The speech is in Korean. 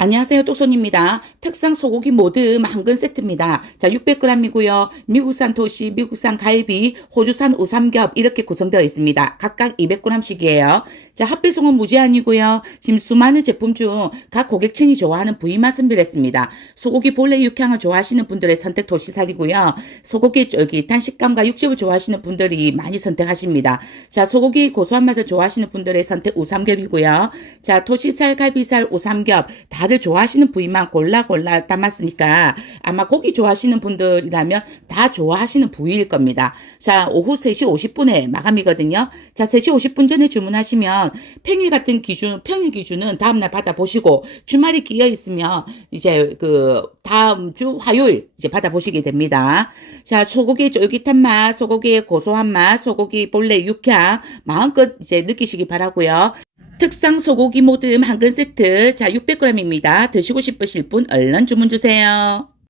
안녕하세요. 똑손입니다. 특상 소고기 모듬 한근 세트입니다. 자, 600g이고요. 미국산 토시, 미국산 갈비, 호주산 우삼겹 이렇게 구성되어 있습니다. 각각 200g씩이에요. 자, 핫배송은 무제한이고요. 지금 수많은 제품 중 각 고객층이 좋아하는 부위만 선별했습니다. 소고기 본래 육향을 좋아하시는 분들의 선택 토시살이고요. 소고기 쫄깃한 식감과 육즙을 좋아하시는 분들이 많이 선택하십니다. 자, 소고기 고소한 맛을 좋아하시는 분들의 선택 우삼겹이고요. 자, 토시살, 갈비살, 우삼겹 다들 좋아하시는 부위만 골라 골라 담았으니까 아마 고기 좋아하시는 분들이라면 다 좋아하시는 부위일 겁니다. 자, 오후 3시 50분에 마감이거든요. 자, 3시 50분 전에 주문하시면 평일 같은 기준, 평일 기준은 다음날 받아보시고 주말이 끼어 있으면 이제 그 다음 주 화요일 이제 받아보시게 됩니다. 자, 소고기의 쫄깃한 맛, 소고기의 고소한 맛, 소고기 본래 육향 마음껏 이제 느끼시기 바라고요. 특상 소고기 모듬 한 근 세트 자 600g입니다. 드시고 싶으실 분 얼른 주문 주세요.